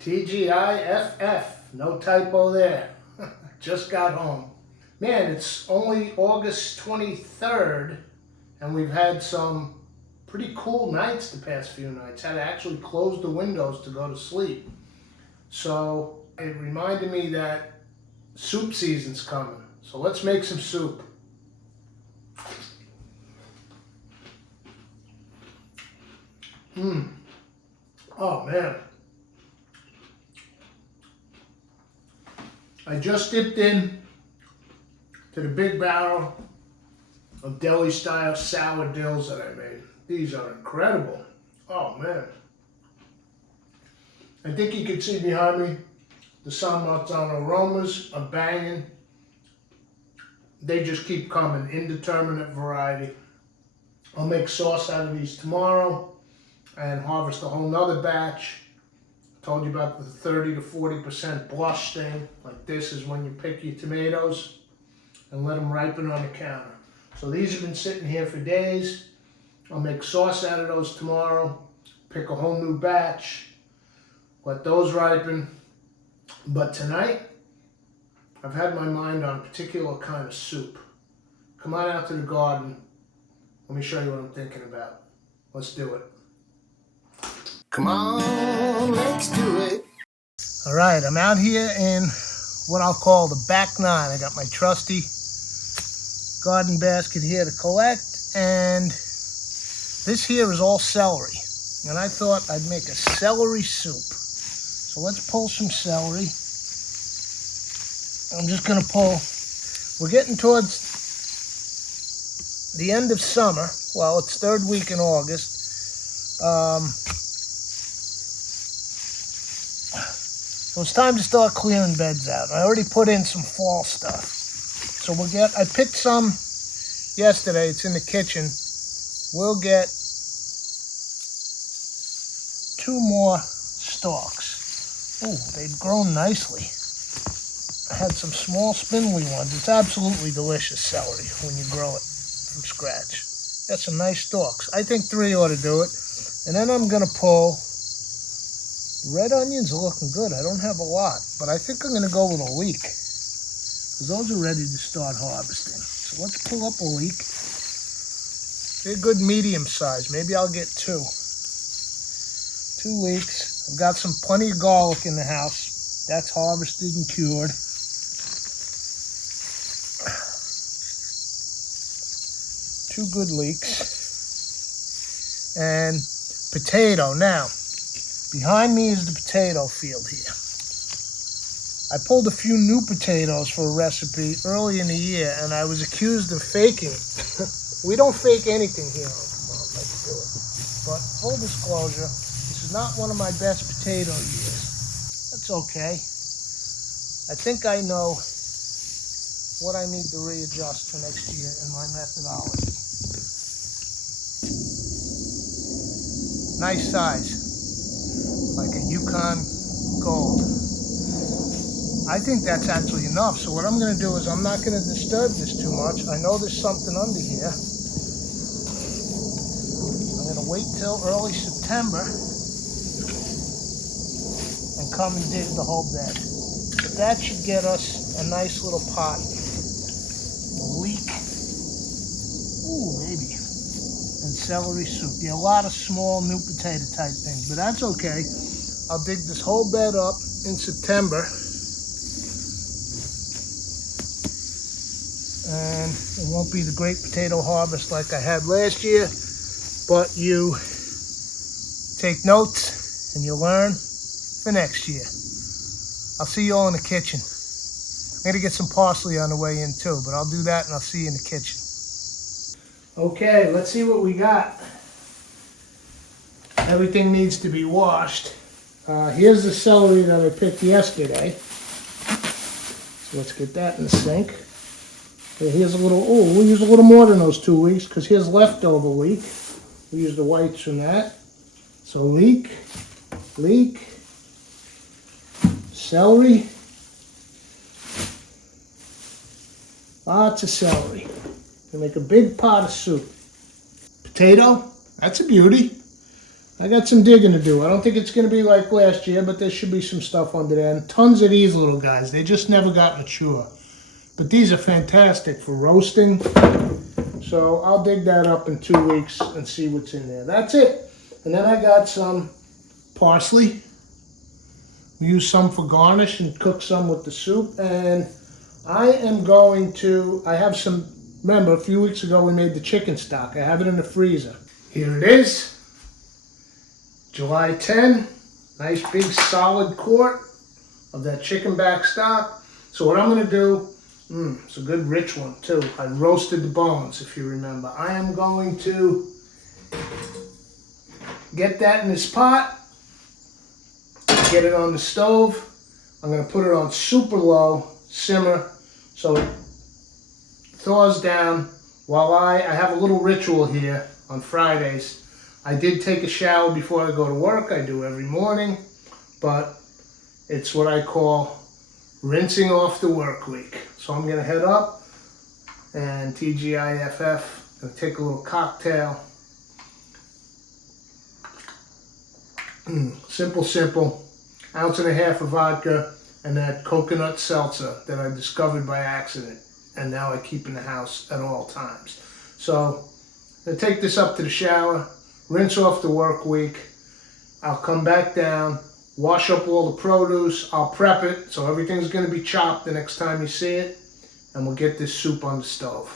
TGIFF, no typo there. Just got home. Man, it's only August 23rd, and we've had some pretty cool nights the past few nights. Had to actually close the windows to go to sleep. So it reminded me that soup season's coming. So let's make some soup. Oh man. I just dipped in to the big barrel of deli style sour dills that I made. These are incredible. Oh man. I think you can see behind me the San Marzano aromas are banging. They just keep coming, indeterminate variety. I'll make sauce out of these tomorrow and harvest a whole nother batch. I told you about the 30 to 40% blush thing. Like this is when you pick your tomatoes and let them ripen on the counter. So these have been sitting here for days. I'll make sauce out of those tomorrow, pick a whole new batch, let those ripen. But tonight, I've had my mind on a particular kind of soup. Come on out to the garden. Let me show you what I'm thinking about. Let's do it. Come on, let's do it. All right, I'm out here in what I'll call the back nine. I got my trusty garden basket here to collect, and this here is all celery. And I thought I'd make a celery soup. So let's pull some celery. I'm just gonna pull, we're getting towards the end of summer. Well, it's third week in August. So it's time to start clearing beds out. I already put in some fall stuff. So I picked some yesterday, it's in the kitchen. We'll get 2 more stalks. Oh, they've grown nicely. I had some small spindly ones. It's absolutely delicious celery when you grow it from scratch. Got some nice stalks. I think 3 ought to do it. And then I'm gonna pull, red onions are looking good. I don't have a lot, but I think I'm gonna go with a leek, because those are ready to start harvesting. So let's pull up a leek. They're good medium size. Maybe I'll get 2. 2 leeks. I've got plenty of garlic in the house. That's harvested and cured. 2 good leeks. And potato. Now, behind me is the potato field here. I pulled a few new potatoes for a recipe early in the year, and I was accused of faking. We don't fake anything here on Let's Do It. But full disclosure, this is not one of my best potato years. That's okay. I think I know what I need to readjust for next year in my methodology. Nice size, like a Yukon Gold. I think that's actually enough. So what I'm going to do is I'm not going to disturb this too much. I know there's something under here. I'm going to wait till early September and come and dig the whole bed. But that should get us a nice little pot. A leek. Ooh, maybe. And celery soup. Yeah, a lot of small new potato type things, but that's okay. I'll dig this whole bed up in September. And it won't be the great potato harvest like I had last year, but you take notes and you learn for next year. I'll see you all in the kitchen. I'm gonna get some parsley on the way in too, but I'll do that and I'll see you in the kitchen. Okay, let's see what we got. Everything needs to be washed. Here's the celery that I picked yesterday. So let's get that in the sink. Okay, here's a little, we'll use a little more than those 2 weeks, because here's leftover leek. We use the whites from that. So leek, celery, lots of celery. Gonna make a big pot of soup. Potato, that's a beauty. I got some digging to do. I don't think it's going to be like last year, but there should be some stuff under there. And tons of these little guys. They just never got mature. But these are fantastic for roasting. So I'll dig that up in 2 weeks and see what's in there. That's it. And then I got some parsley. We use some for garnish and cook some with the soup. And I am going to, I have some, remember a few weeks ago we made the chicken stock. I have it in the freezer. Here it is. July 10, nice big solid quart of that chicken back stock. So what I'm going to do, it's a good rich one too. I roasted the bones, if you remember. I am going to get that in this pot, get it on the stove. I'm going to put it on super low simmer so it thaws down while I have a little ritual here on Fridays. I did take a shower before I go to work. I do every morning, but it's what I call rinsing off the work week. So I'm gonna head up and TGIFF, gonna take a little cocktail. Simple, ounce and a half of vodka and that coconut seltzer that I discovered by accident and now I keep in the house at all times. So I'm gonna take this up to the shower, rinse off the work week. I'll come back down, wash up all the produce. I'll prep it so everything's going to be chopped the next time you see it. And we'll get this soup on the stove.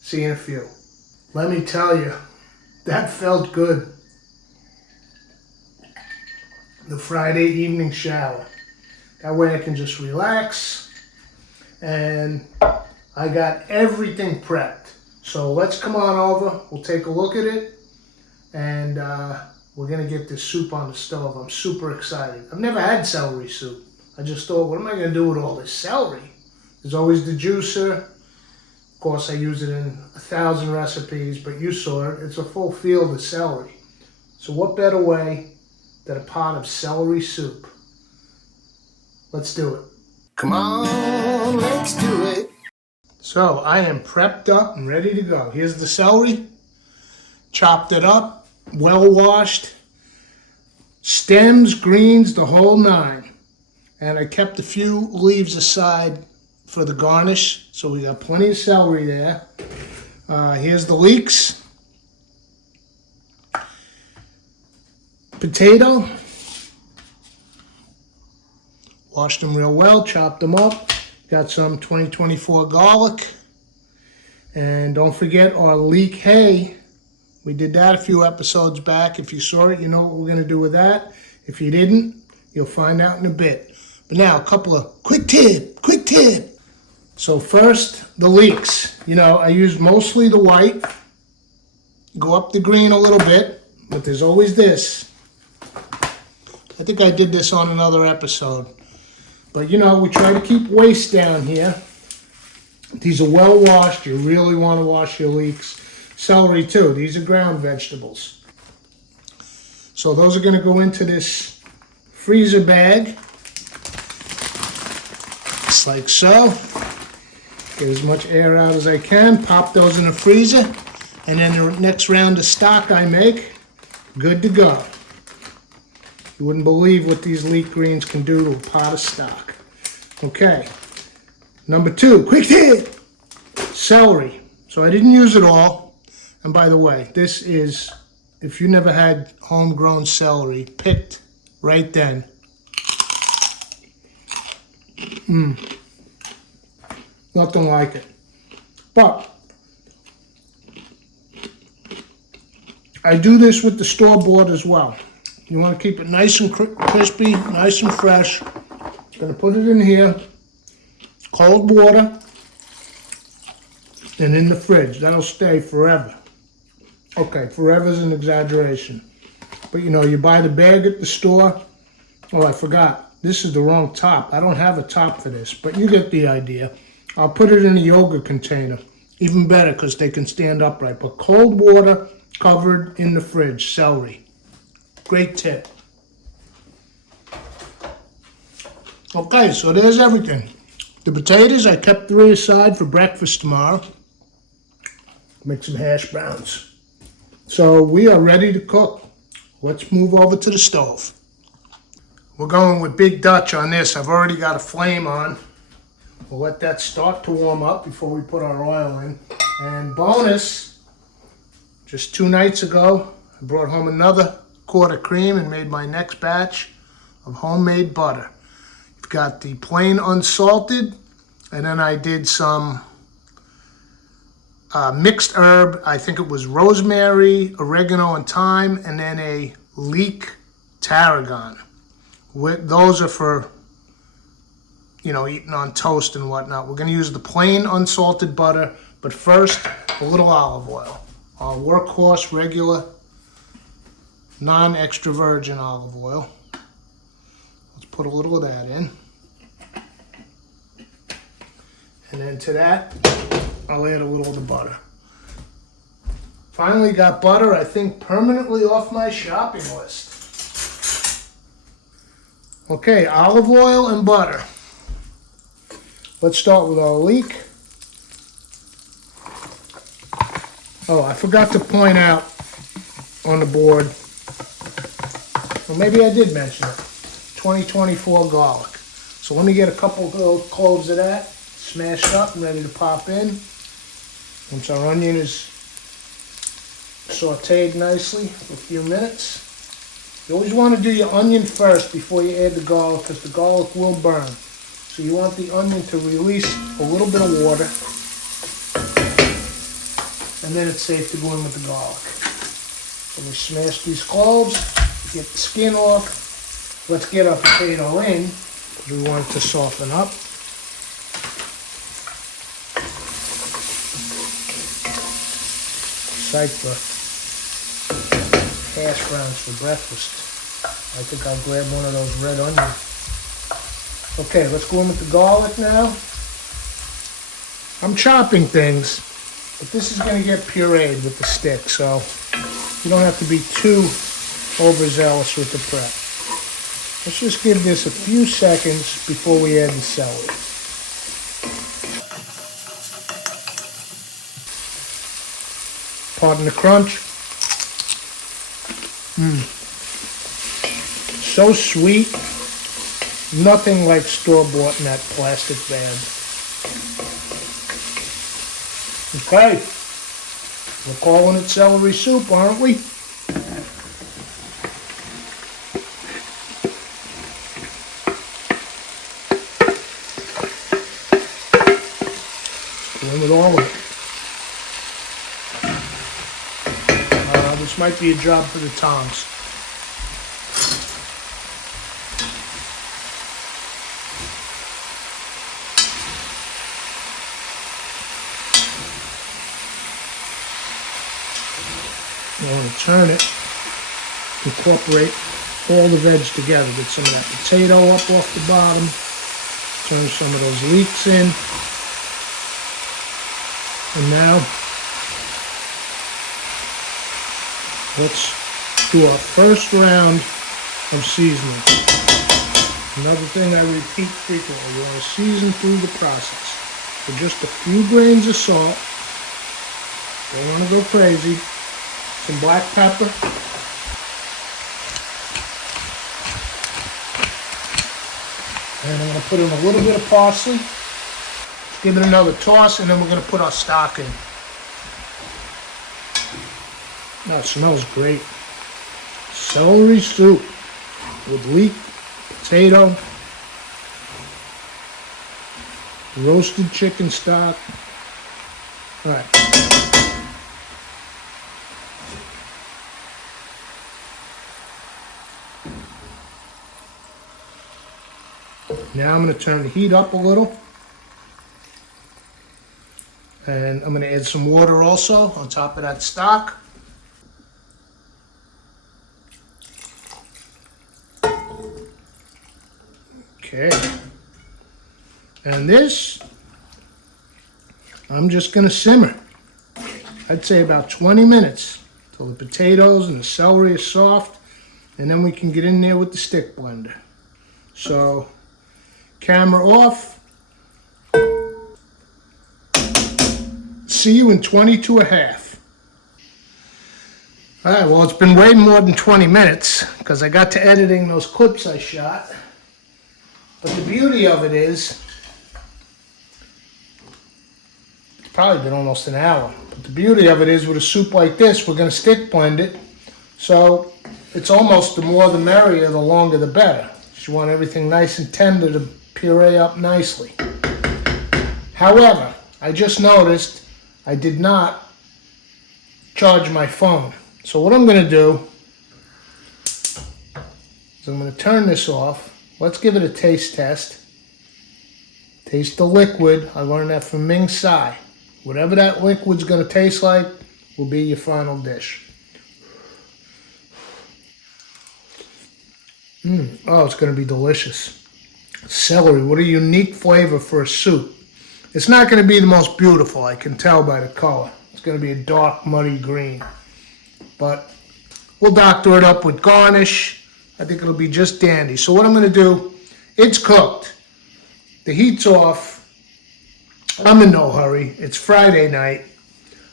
See you in a few. Let me tell you, that felt good. The Friday evening shower. That way I can just relax. And I got everything prepped. So let's come on over. We'll take a look at it. And we're going to get this soup on the stove. I'm super excited. I've never had celery soup. I just thought, what am I going to do with all this celery? There's always the juicer. Of course, I use it in 1,000 recipes, but you saw it. It's a full field of celery. So what better way than a pot of celery soup? Let's do it. Come on, let's do it. So I am prepped up and ready to go. Here's the celery. Chopped it up. Well washed, stems, greens, the whole nine. And I kept a few leaves aside for the garnish, so we got plenty of celery there. Here's the leeks. Potato. Washed them real well, chopped them up. Got some 2024 garlic. And don't forget our leek hay. We did that a few episodes back. If you saw it, you know what we're going to do with that. If you didn't, you'll find out in a bit. But now, a couple of quick tip. So first, the leeks. You know, I use mostly the white. Go up the green a little bit, but there's always this. I think I did this on another episode. But, you know, we try to keep waste down here. These are well washed. You really want to wash your leeks. Celery too. These are ground vegetables. So those are going to go into this freezer bag. Just like so. Get as much air out as I can. Pop those in the freezer. And then the next round of stock I make, good to go. You wouldn't believe what these leek greens can do to a pot of stock. Okay. Number 2, quick tip. Celery. So I didn't use it all. And by the way, this is, if you never had homegrown celery, picked right then. Nothing like it. But I do this with the store-bought as well. You want to keep it nice and crispy, nice and fresh. Gonna put it in here, cold water, and in the fridge. That'll stay forever. Okay, forever is an exaggeration. But you know, you buy the bag at the store. Oh, I forgot. This is the wrong top. I don't have a top for this, but you get the idea. I'll put it in a yogurt container. Even better because they can stand upright. But cold water covered in the fridge, celery. Great tip. Okay, so there's everything. The potatoes, I kept 3 aside for breakfast tomorrow. Make some hash browns. So we are ready to cook. Let's move over to the stove. We're going with Big Dutch on this. I've already got a flame on. We'll let that start to warm up before we put our oil in. And bonus, just 2 nights ago, I brought home another quart of cream and made my next batch of homemade butter. You've got the plain unsalted, and then I did some mixed herb. I think it was rosemary, oregano, and thyme, and then a leek tarragon. Those are for, you know, eating on toast and whatnot. We're going to use the plain unsalted butter, but first, a little olive oil. Our workhorse, regular, non-extra virgin olive oil. Let's put a little of that in. And then to that, I'll add a little of the butter. Finally got butter, I think, permanently off my shopping list. Okay, olive oil and butter. Let's start with our leek. Oh, I forgot to point out on the board, well, maybe I did mention it, 2024 garlic. So let me get a couple of little cloves of that smashed up and ready to pop in. Once our onion is sauteed nicely for a few minutes. You always want to do your onion first before you add the garlic, because the garlic will burn. So you want the onion to release a little bit of water, and then it's safe to go in with the garlic. So we smash these cloves, get the skin off. Let's get our potato in, because we want it to soften up. Psyched for hash browns for breakfast. I think I'll grab one of those red onions. Okay, let's go in with the garlic now. I'm chopping things, but this is going to get pureed with the stick, so you don't have to be too overzealous with the prep. Let's just give this a few seconds before we add the celery. Pardon the crunch. So sweet. Nothing like store-bought in that plastic bag. Okay. We're calling it celery soup, aren't we? Go in with all of it. This might be a job for the tongs. You want to turn it, incorporate all the veg together. Get some of that potato up off the bottom, turn some of those leeks in, and now let's do our first round of seasoning. Another thing I repeat frequently, you want to season through the process. With just a few grains of salt, don't want to go crazy. Some black pepper. And I'm going to put in a little bit of parsley. Give it another toss, and then we're going to put our stock in. Oh, it smells great. Celery soup with leek, potato, roasted chicken stock. All right. Now I'm going to turn the heat up a little. And I'm going to add some water also on top of that stock. Okay. And this, I'm just going to simmer. I'd say about 20 minutes till the potatoes and the celery are soft, and then we can get in there with the stick blender. So, camera off. See you in 22 1/2. All right, well, it's been way more than 20 minutes because I got to editing those clips I shot. But the beauty of it is, it's probably been almost an hour. But the beauty of it is with a soup like this, we're going to stick blend it. So it's almost the more the merrier, the longer the better. You want everything nice and tender to puree up nicely. However, I just noticed I did not charge my phone. So what I'm going to do is I'm going to turn this off. Let's give it a taste test. Taste the liquid. I learned that from Ming Tsai. Whatever that liquid's going to taste like will be your final dish. Oh, it's going to be delicious. Celery, what a unique flavor for a soup. It's not going to be the most beautiful, I can tell by the color. It's going to be a dark, muddy green. But we'll doctor it up with garnish. I think it'll be just dandy. So what I'm going to do, it's cooked. The heat's off. I'm in no hurry. It's Friday night.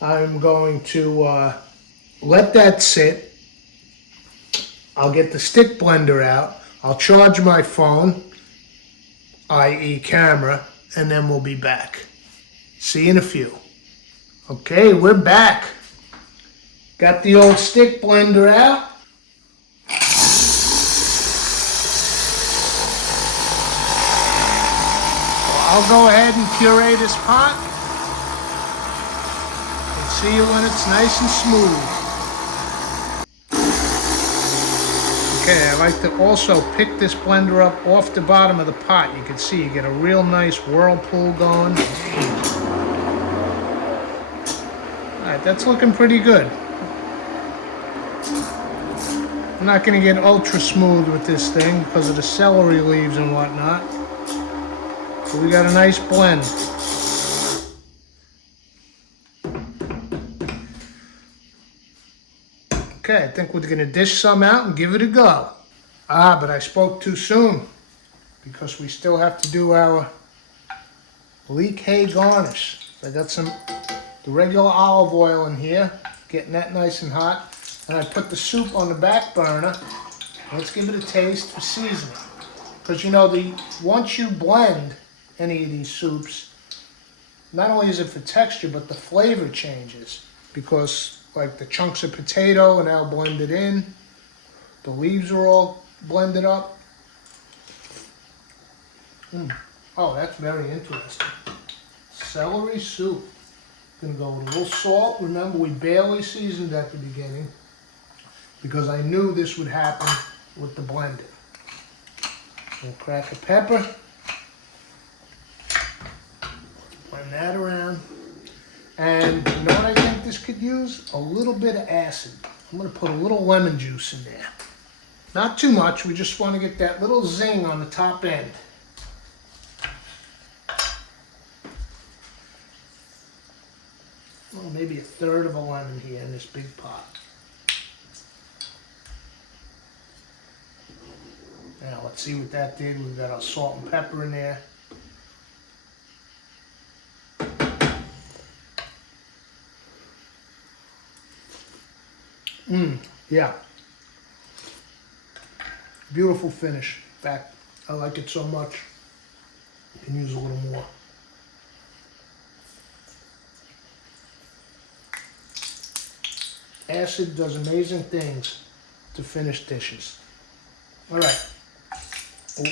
I'm going to let that sit. I'll get the stick blender out. I'll charge my phone, i.e. camera, and then we'll be back. See you in a few. Okay, we're back. Got the old stick blender out. So I'll go ahead and puree this pot. And see you when it's nice and smooth. Okay, I like to also pick this blender up off the bottom of the pot. You can see you get a real nice whirlpool going. Alright, that's looking pretty good. I'm not going to get ultra smooth with this thing because of the celery leaves and whatnot. But we got a nice blend. Okay, I think we're going to dish some out and give it a go. But I spoke too soon because we still have to do our leek hay garnish. So I got the regular olive oil in here, getting that nice and hot. And I put the soup on the back burner. Let's give it a taste for seasoning. Because you know, once you blend any of these soups, not only is it for texture, but the flavor changes. Because like the chunks of potato are now blended in. The leaves are all blended up. Oh, that's very interesting. Celery soup. Gonna go with a little salt. Remember, we barely seasoned at the beginning because I knew this would happen with the blending. And crack of pepper. Blend that around. And you know what I think this could use? A little bit of acid. I'm going to put a little lemon juice in there. Not too much, we just want to get that little zing on the top end. Well, maybe a third of a lemon here in this big pot. Now let's see what that did. We've got our salt and pepper in there. Yeah. Beautiful finish. In fact, I like it so much. You can use a little more. Acid does amazing things to finish dishes. All right. Oh,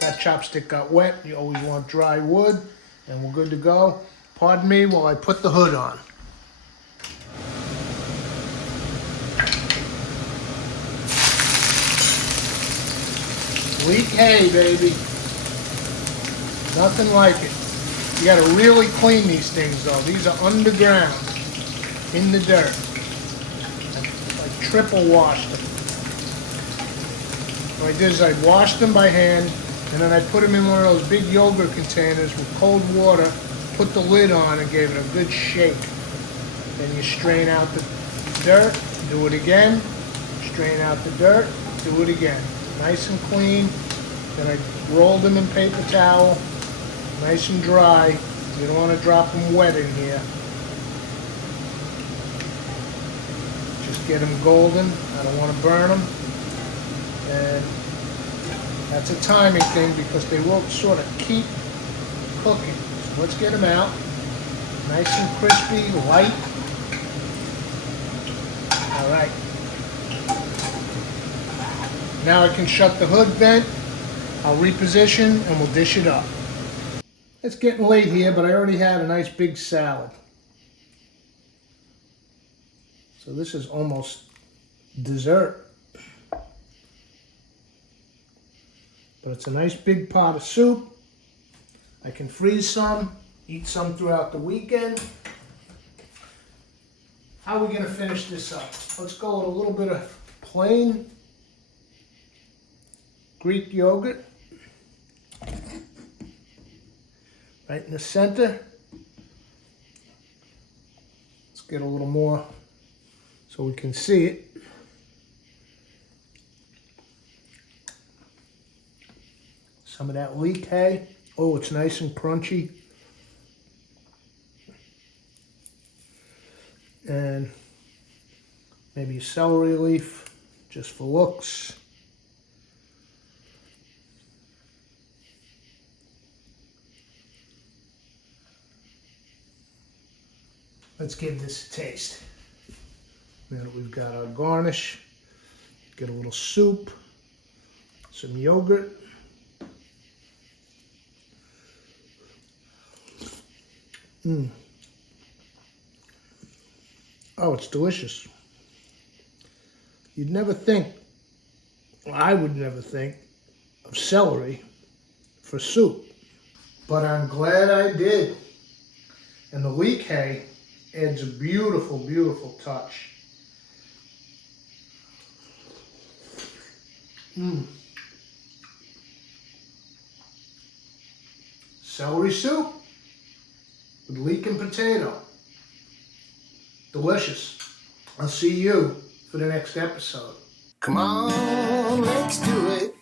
that chopstick got wet. You always want dry wood, and we're good to go. Pardon me while I put the hood on. Leek hay, baby. Nothing like it. You gotta really clean these things though. These are underground, in the dirt. I triple washed them. What I did is I washed them by hand, and then I put them in one of those big yogurt containers with cold water, put the lid on and gave it a good shake. Then you strain out the dirt, do it again, strain out the dirt, do it again. Nice and clean. Then I rolled them in paper towel, nice and dry. You don't want to drop them wet in here. Just get them golden. I don't want to burn them. And that's a timing thing because they will sort of keep cooking. So let's get them out. Nice and crispy, light. All right. Now I can shut the hood vent. I'll reposition and we'll dish it up. It's getting late here, but I already had a nice big salad. So this is almost dessert. But it's a nice big pot of soup. I can freeze some, eat some throughout the weekend. How are we going to finish this up? Let's go with a little bit of plain Greek yogurt. Right in the center. Let's get a little more so we can see it. Some of that leek hay. Oh, it's nice and crunchy. And maybe a celery leaf, just for looks. Let's give this a taste. Now that we've got our garnish, get a little soup, some yogurt. Oh, it's delicious. You'd never think, well, I would never think of celery for soup. But I'm glad I did. And the leek hay adds a beautiful, beautiful touch. Celery soup with leek and potato. Delicious. I'll see you for the next episode. Come on, let's do it.